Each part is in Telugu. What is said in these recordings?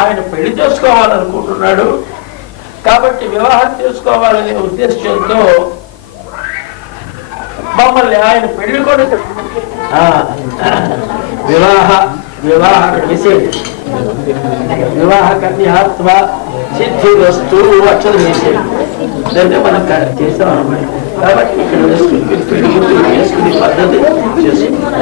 ఆయన పెళ్లి చేసుకోవాలనుకుంటున్నాడు. కాబట్టి వివాహం చేసుకోవాలనే ఉద్దేశంతో మమ్మల్ని ఆయన పెళ్లి కూడా వివాహ విషయం వివాహ కన్యాత్వ సిద్ధి వస్తువు అక్షరం వేసేది దాన్ని మనం చేసాం అన్నమాట. కాబట్టి ఇక్కడ వేసుకునే పద్ధతి చేసుకుంటాం.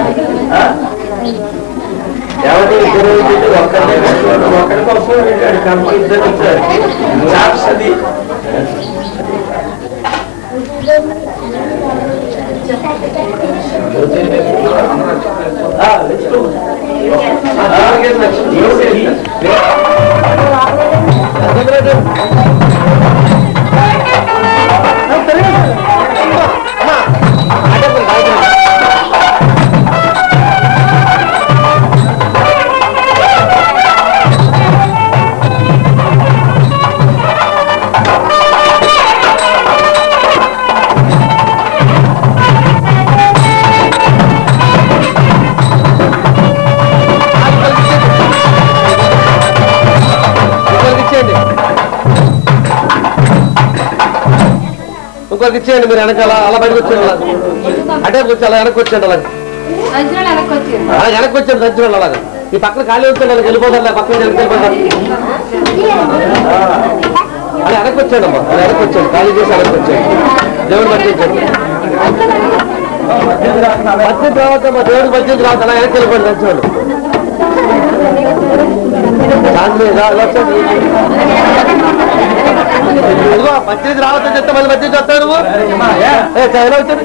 ఎవరి ఇద్దరు ఒక్కరినే కట్టుకోవడం ఒకరి కోసం కర్మ ఇద్దరు ఛాన్స్ అది. ఇంకొకరికి ఇచ్చేయండి మీరు వెనకాల అలా బయటకు వచ్చేయండి. అటే కూర్చో అలా వెనక్కి వచ్చేయండి. అలాగే వెనక్కి వచ్చాడు దంచుకోండి. అలాగే ఈ పక్కన ఖాళీ వచ్చాడు అలా వెళ్ళిపోతారు. పక్కన వెళ్ళిపోతారు. అలా వెనక్కి వచ్చాడు అమ్మా. అలా వెనక్కి వచ్చాడు. ఖాళీ చేసి వెనక్కి వచ్చాడు. దేవుడు పట్టించాడు. వచ్చిన తర్వాత మా దేవుడు పట్టిన తర్వాత అలా వెనక్కి వెళ్ళిపోండి దంచుకోండి. ఇదిగో పచ్చిది రావద్దని చెప్తే మళ్ళీ మధ్య వస్తావు నువ్వు. ఎలా వచ్చాడు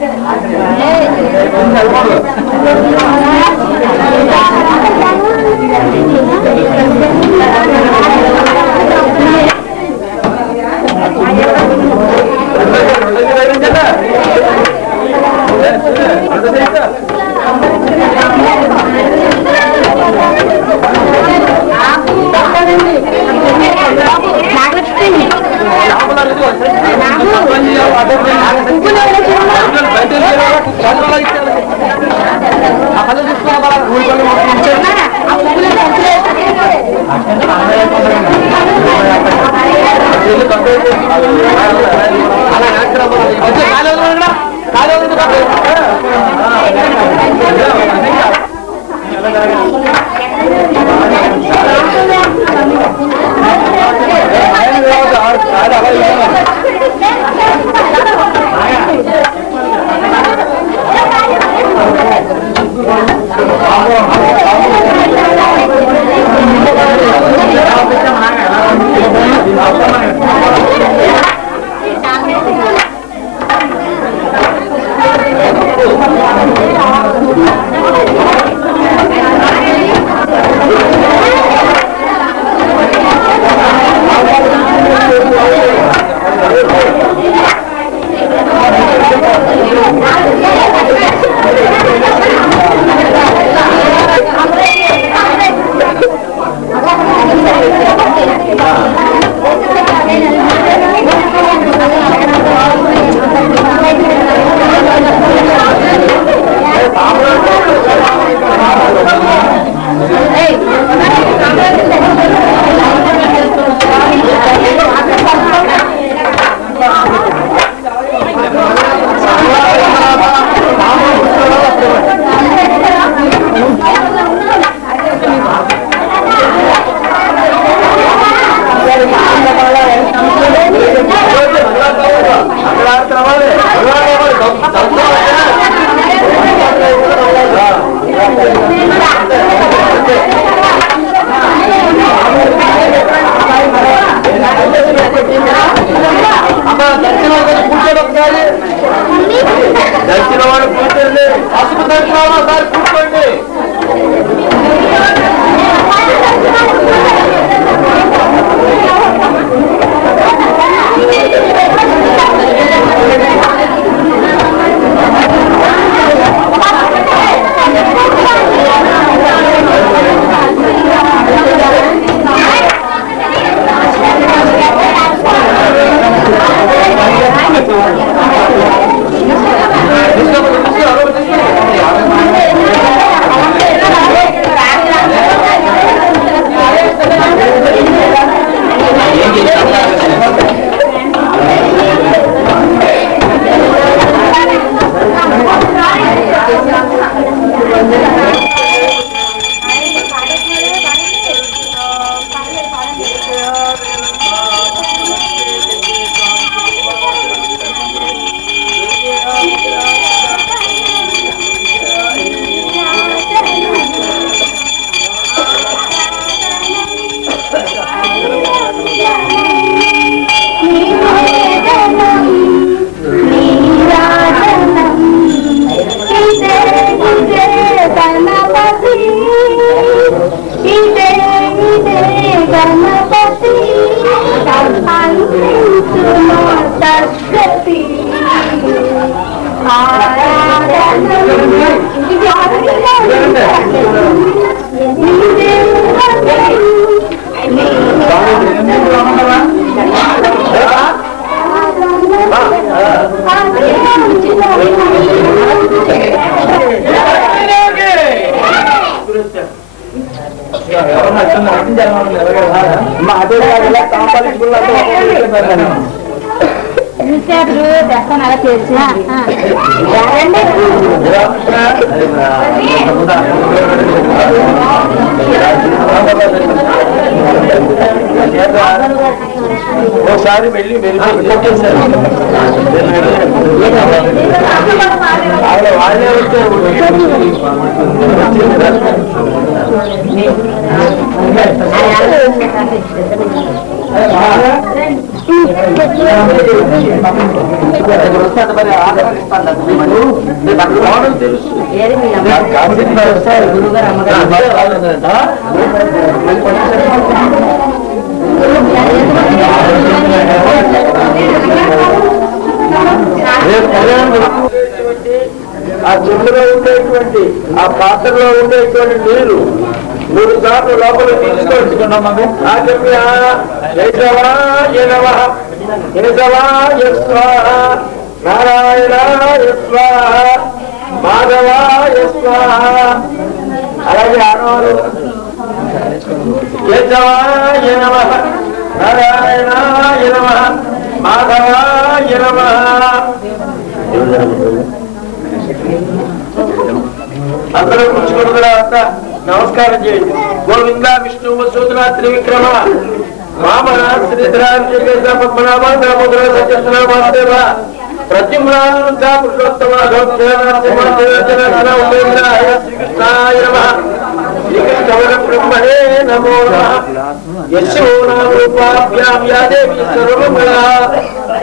దర్శన వాడు కూర్చోండి. పసుపు దర్శన ఒకసారి కూర్చోండి. అదే ఇలా కాంపాలించుకున్నా అలా చేసి ఒకసారి వెళ్ళి కొట్టేశారు వాళ్ళే వచ్చారు తెలుసు ఆ చెట్టులో ఉండేటువంటి ఆ పాత్రలో ఉండేటువంటి నీరు 3 సార్లు లోపల తీసుకొచ్చుకున్నామని ఆ చెప్పి కేశవాయ నమః కేశవాయ స్వాహ నారాయణాయ స్వాహ మాధవాయ స్వాహ అలాగే ఆడవారు కేశవాయ నమః నారాయణాయ నమః మాధవాయ నమః అందరూ కూర్చుకున్న తర్వాత నమస్కారం చేయండి. గోవింద విష్ణు మసూదన త్రివిక్రమ వామన శ్రీధర పద్మనాభ దామోదర సత్యనామదేవ ప్రత్యుమ్నాంత పురుషోత్తమ శ్రీకృష్ణాయ నమః శ్రీకృష్ణ బ్రహ్మణే నమో నమః యశో నామ రూపాభ్యాం యా దేవి సర్వమంగళ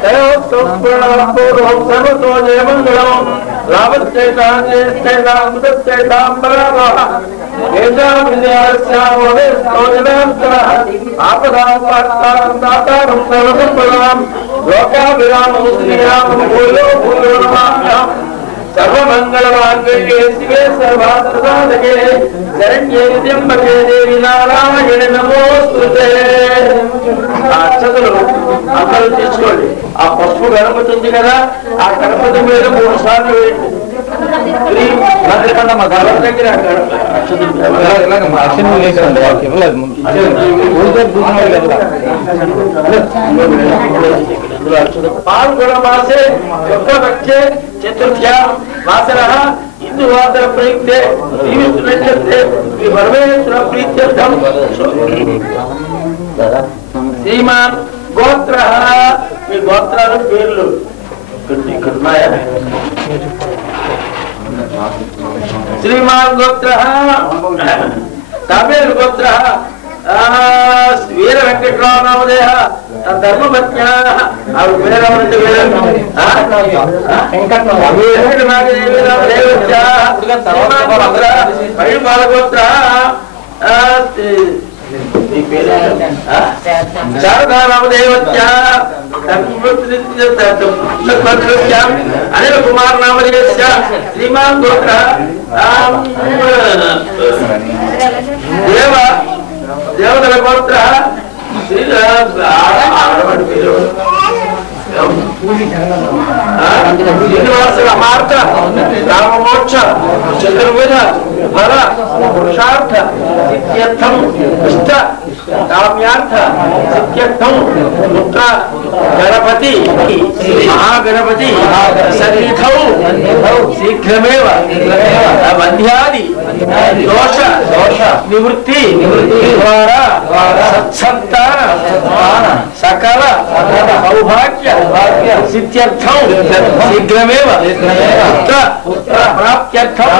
తయోత్సవపూర్వం సర్వతో జయమంగళం సర్వమంగళమాంగళ్యే శివే సర్వార్థసాధకే శరణ్యే త్ర్యంబకే దేవి నారాయణ నమోస్తుతే. ఆ అక్షతలు అందరూ తీసుకోండి. ఆ పసుపు గణపతి ఉంది కదా, ఆ గణపతి మీద 3 సార్లు వేయండి. దగ్గర పాల్గొన మాసే శుక్లపక్షే చతుర్థ్యా వాసన హిందూ వాసన ప్రయుక్తే నక్షత్రే శ్రీ పరమేశ్వర ప్రీత్యర్థం శ్రీమాన్ గోత్ర. మీ గోత్రాలు పేర్లు ఇక్కడ ఉన్నాయా? శ్రీమాన్ గోత్ర తమిళ గోత్ర వీర వెంకట్రావు నామదేహ ధర్మపత్న్యా ఆవిడ పేరేమంటే గోత్ర శారదానామదేవత్యా అనిల్ కుమార్ నామదేవస్య శ్రీమాన్ గోత్ర దేవతల గోత్ర శ్రీనివాస మార్త రామమోక్ష చతుర్విధ ఫల పురుషార్థ సిద్ధ్యర్థం ఇష్ట కామ్యార్థ సిద్ధ్యర్థం పుత్ర గణపతి మహాగణపతి సన్నిధౌ శీఘ్రమేవ వంధ్యాది దోష నివృత్తి ద్వారా సత్సంతాన సకల సౌభాగ్య సిద్ధ్యర్థం శీఘ్రమేవ పుత్ర ప్రాప్త్యర్థం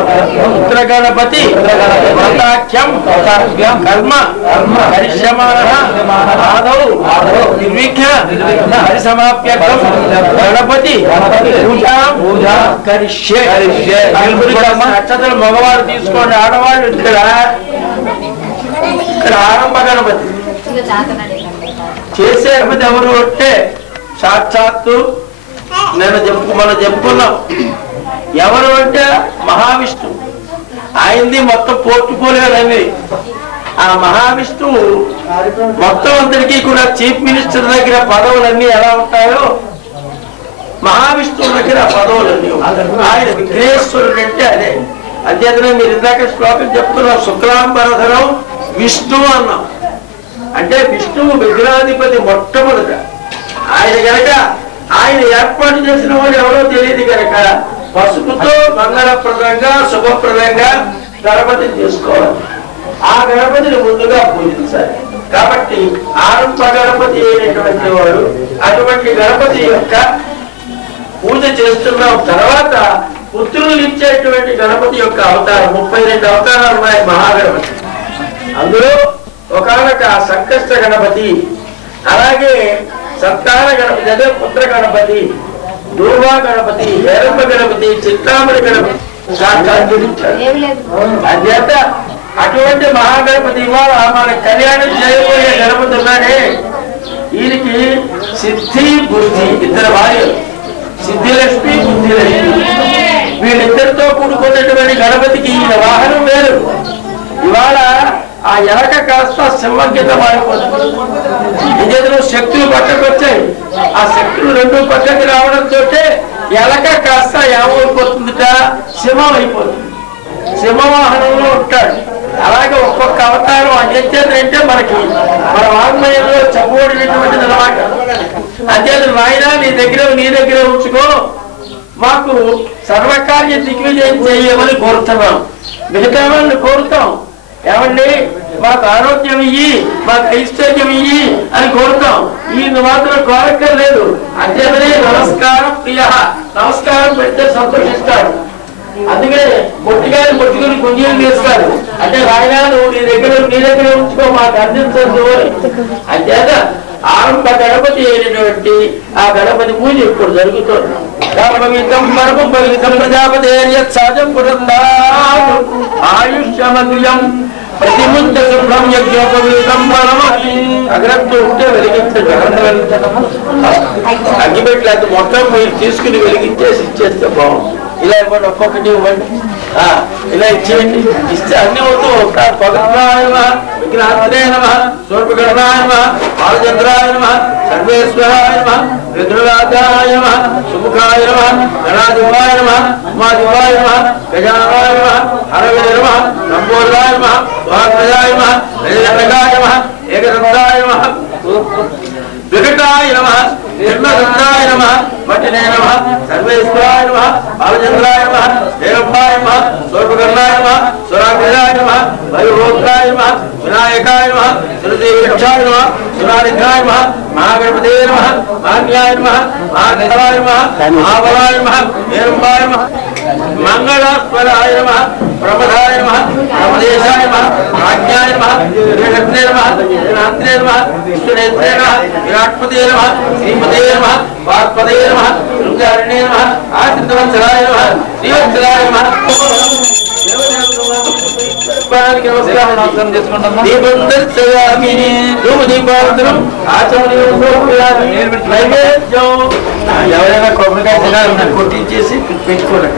పుత్ర గణపతి వ్రతాఖ్యం కర్మ హరిష్యమానః ఆదౌ నిర్విఘ్న హరిసమాప్యర్థం గణపతి పూజా కరిష్యే. అక్షతలు మగవారు తీసుకోండి, ఆడవాళ్ళు ఇక్కడ ఆరంభ గణపతి చేసే గణపతి ఎవరు అంటే సాక్షాత్తు మనం చెప్పుకున్నాం. ఎవరు అంటే మహావిష్ణు. ఆయనది మొత్తం పోర్టుపోలేదని. ఆ మహావిష్ణువు మొత్తం అందరికీ కూడా చీఫ్ మినిస్టర్ దగ్గర పదవులన్నీ ఎలా ఉంటాయో మహావిష్ణువు దగ్గర ఆ పదవులన్నీ. ఆయన విఘ్నేశ్వరుడు అంటే అదే. అధ్యతనే మీరు ఇందాక శ్లోకం చెప్తున్నాం, శుక్లాంబరధరం విష్ణు అన్నాం. విష్ణువు విగ్రహాధిపతి మొట్టమొదట. ఆయన కనుక ఆయన ఏర్పాటు చేసిన వాడు ఎవరో తెలియదు కనుక పసుపుతో మంగళప్రదంగా శుభప్రదంగా గణపతిని చేసుకోవాలి. ఆ గణపతిని ముందుగా పూజించాలి. కాబట్టి ఆరంభ గణపతి అయినటువంటి వాడు అటువంటి గణపతి యొక్క పూజ చేస్తున్నాం. తర్వాత పుత్రులు ఇచ్చేటువంటి గణపతి యొక్క అవతారం 32 అవతారాలు ఉన్నాయి మహాగణపతి. అందులో ఒకనొక సంకష్ట గణపతి, అలాగే సంతాన గణపతి, అదే పుత్ర గణపతి, దూర్వా గణపతి, హేరంబ గణపతి, చిత్తామణి గణపతి అంచేత అటువంటి మహాగణపతి ఇవాళ మన కళ్యాణం చేయబోయే గణపతి ఉన్నాడే, వీరికి సిద్ధి బుద్ధి ఇద్దరు భార్యలు, సిద్ధిలక్ష్మి బుద్ధిలక్ష్మి. వీళ్ళిద్దరితో కూడుకున్నటువంటి గణపతికి ఈయన వాహనం వేరు. ఇవాళ ఆ ఎలక కాస్త సింహం కింద మారిపోతుంది. నిజంలో శక్తులు పక్కకొచ్చాయి. ఆ శక్తులు రెండు పక్కకి రావడంతో ఎలక కాస్త ఏమైపోతుందిట, సింహం అయిపోతుంది. సింహవాహనంలో ఉంటాడు. అలాగే ఒక్కొక్క అవతారం అంచేతంటే మనకి మన వాంగ్మయంలో చెప్పబడినటువంటిది అనమాట. అంచేత నాయన నీ దగ్గర ఉంచుకో, మాకు సర్వకార్య దిగ్విజయం చేయమని కోరుతున్నాం. మిగతా వాళ్ళని కోరుతాం, ఏమండి మాకు ఆరోగ్యం ఇయ్యి, మాకు ఐశ్వర్యం ఇయ్యి అని కోరుతాం. ఈయన మాత్రం కోరక్కర్లేదు. అంతేమని నమస్కారం ప్రియ, నమస్కారం పెడితే సంతోషిస్తాడు. అందుకనే పొట్టిగాని పొట్టుకుని కొంచెం తీస్తారు. అంటే రాయనాలు నీ దగ్గర ఉంచుకో, మాకు అందించద్దు అని. అంతేత ఆరంభ గణపతి అయినటువంటి ఆ గణపతి పూజ ఇప్పుడు జరుగుతుంది. ప్రజాపతి సహజం పురందా ఆయుష్యమతుల్యం ప్రతిముంత శుభ్రం యజ్ఞోపవీతం పరమహి. అగ్రత్తు ఉంటే వెలిగించండి. అగ్గిపెట్టలేదు మొత్తం మీరు తీసుకుని వెలిగించేసి ఇచ్చేస్తే బాగుంది. ఇలా ఇవ్వండి, ఒక్కొక్కటి ఇవ్వండి, ఇలా ఇచ్చేయండి. ఇస్తే అన్ని అవుతూ ఉంటారు. పవిత్రాయ నమః, విఘ్నాత్రేయ నమః, సూర్పకర్ణాయ నమః, బాలచంద్రాయ నమః, సర్వేశ్వరాయ నమః, విఘ్నరాజాయ నమః, సుముఖాయ నమః, గణాధిపాయ నమః, ఉమాధిపాయ నమః, గజానాయ నమః, హరవే నమః, లంబోదరాయ నమః, వాగ్మయాయ నమః, గజగణకాయ నమః, ఏకదంతాయ నమః, వికటాయ నమః, నిర్మదంతాయ నమః, మఠినే నమః, సర్వేశ్వరాయ నమః, బాలచంద్రాయ నమః, దేవభాయ నమః, సూర్పకర్ణాయ నమః, సురాగ్రజాయ నమః, వైభోత్రాయ నమః, వినాయకాయ నమః, సురదేవక్షాయ నమః, సురారిద్రాయ నమః, మహాగణపతే నమః, మాన్యాయ నమః, మహాగణాయ నమః, మహాబలాయ నమః, హేరంబాయ నమః, మంగళాస్వరాయ నమః, ప్రమదాయ నమః, ప్రమదేశాయ నమః, రాజ్యాయ నమః, శ్రీరత్నే నమః, శ్రీనాథ్నే నమః, విష్ణునేత్రే నమః, విరాట్పదే నమః, శ్రీపదే నమః, వాగ్పదే నమః, శృంగారిణే నమః, ఆశ్రితవత్సలాయ నమః, శ్రీవత్సలాయ నమః. నమస్కారం చేసుకుంటాం. దీపం దర్శయామి ధూమదీపావతరం ఆచమనీయం. నైవేద్యం ఎవరైనా కొబ్బరికాయ తినాలన్నా కొట్టించేసి పెట్టుకోండి.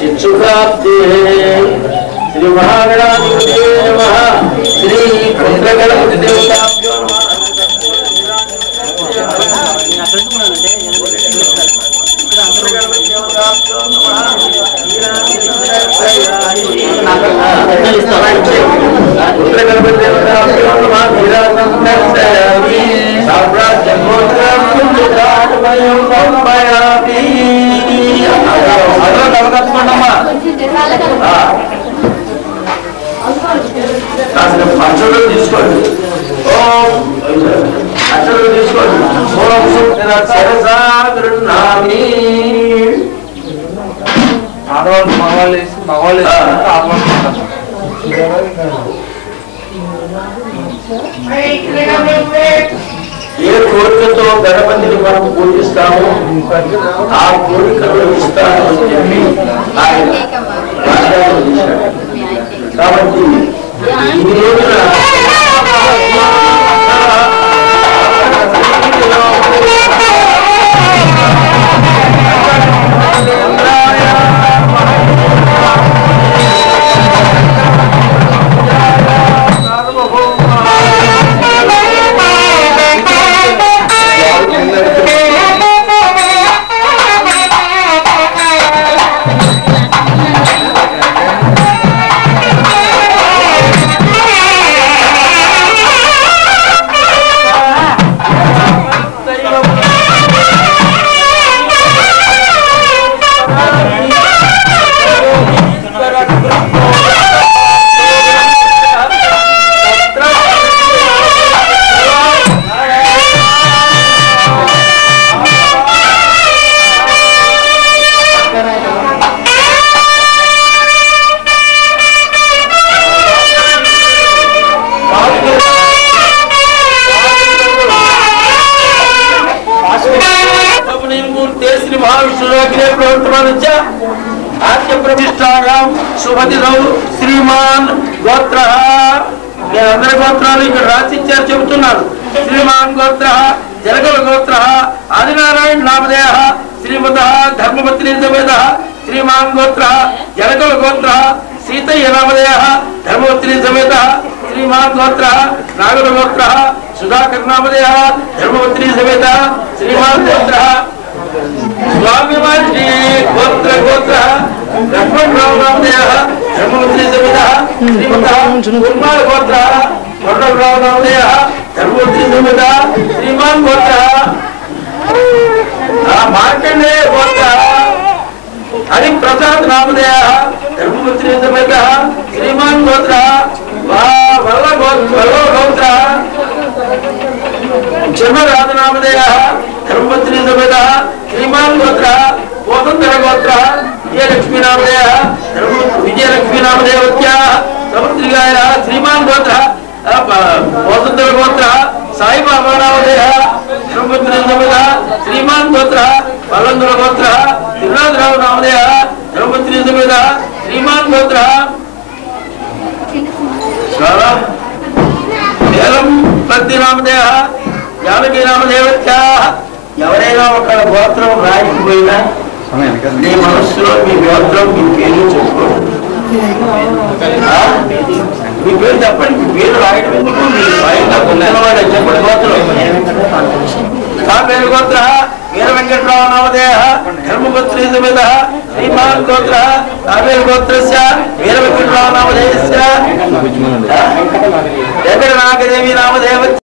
చిచ్చుకాప్తే శ్రీ మహాగణాధిపతే నమః, శ్రీ పుత్రగణపతి దేవతాభ్యో నమః. అక్షరం తీసుకోండి, అక్షరం తీసుకోండి. ఆడవాళ్ళు మగవాళ్ళు వేసి మగవాళ్ళు ఏ కోరికతో గణపతిని మనం పూజిస్తాము ఆ కోరికలు ఇస్తాను అని చెప్పి ఆయన కాబట్టి ఈ రోజున శుభతిథౌ శ్రీమాన్ గోత్ర. నేను అందరి గోత్రాలు ఇక్కడ రాసిచ్చారు చెబుతున్నాను. శ్రీమాన్ గోత్ర జనకల గోత్ర ఆదినారాయణ నామధేయ శ్రీమత ధర్మపత్ని సమేత శ్రీమాన్ గోత్ర జనకల గోత్ర సీతయ్య నామధేయ ధర్మపత్ని సమేత శ్రీమాన్ గోత్ర నాగల గోత్ర సుధాకర్ నామధేయ ధర్మపత్ని సమేత శ్రీమాన్ గోత్ర స్వామి వారి గోత్ర గోత్ర లక్ష్మణరావు నామధేయ ధర్మపత్ని సమేత శ్రీమత కుర్మాల గోత్ర కొండలరావు నామధేయ ధర్మపత్ని సమేత శ్రీమాన్ గోత్ర మార్కండేయ గోత్ర హరిప్రసాద్ నామధేయ ధర్మపత్ని సమేత శ్రీమాన్ గోత్ర వల్ల గోత్ర జన్మరాజ నామధేయ ధర్మపత్ని సమేత శ్రీమాన్ గోత్ర పోతంధర గోత్ర విజయలక్ష్మీ నామధేయ విజయలక్ష్మీ నామధేయవత్యా సముద్రిగాయ శ్రీమాన్ గోత్ర పోతంధర గోత్ర సాయిబాబా నామధేయ ధర్మపత్ని సమేత శ్రీమాన్ గోత్ర వల్లందుల గోత్ర తిరునాథరావు నామధేయ ధర్మపత్ని సమేత శ్రీమాన్ గోత్ర వేలం పత్తి నామధేయ జానకి నామధేయవత్యా. ఎవరైనా ఒక గోత్రం రాయకపోయినా మీ మనస్సులో మీ గోత్రం మీ పేరు చెప్పుకోండి. మీ పేరు చెప్పండి. మీ పేరు రాయడం ఎందుకు? మీరు రాయిగా పొందినవాడు చెప్పండి. గోత్రం సాపేరు గోత్ర వీర వెంకటరావు నామధేయ ధర్మపత్ని సమేత శ్రీమాన్ గోత్ర సాపేరు గోత్రస్య వీర వెంకటరావు నామధేయస్య వెంకట నాగదేవి నామధేయవత్య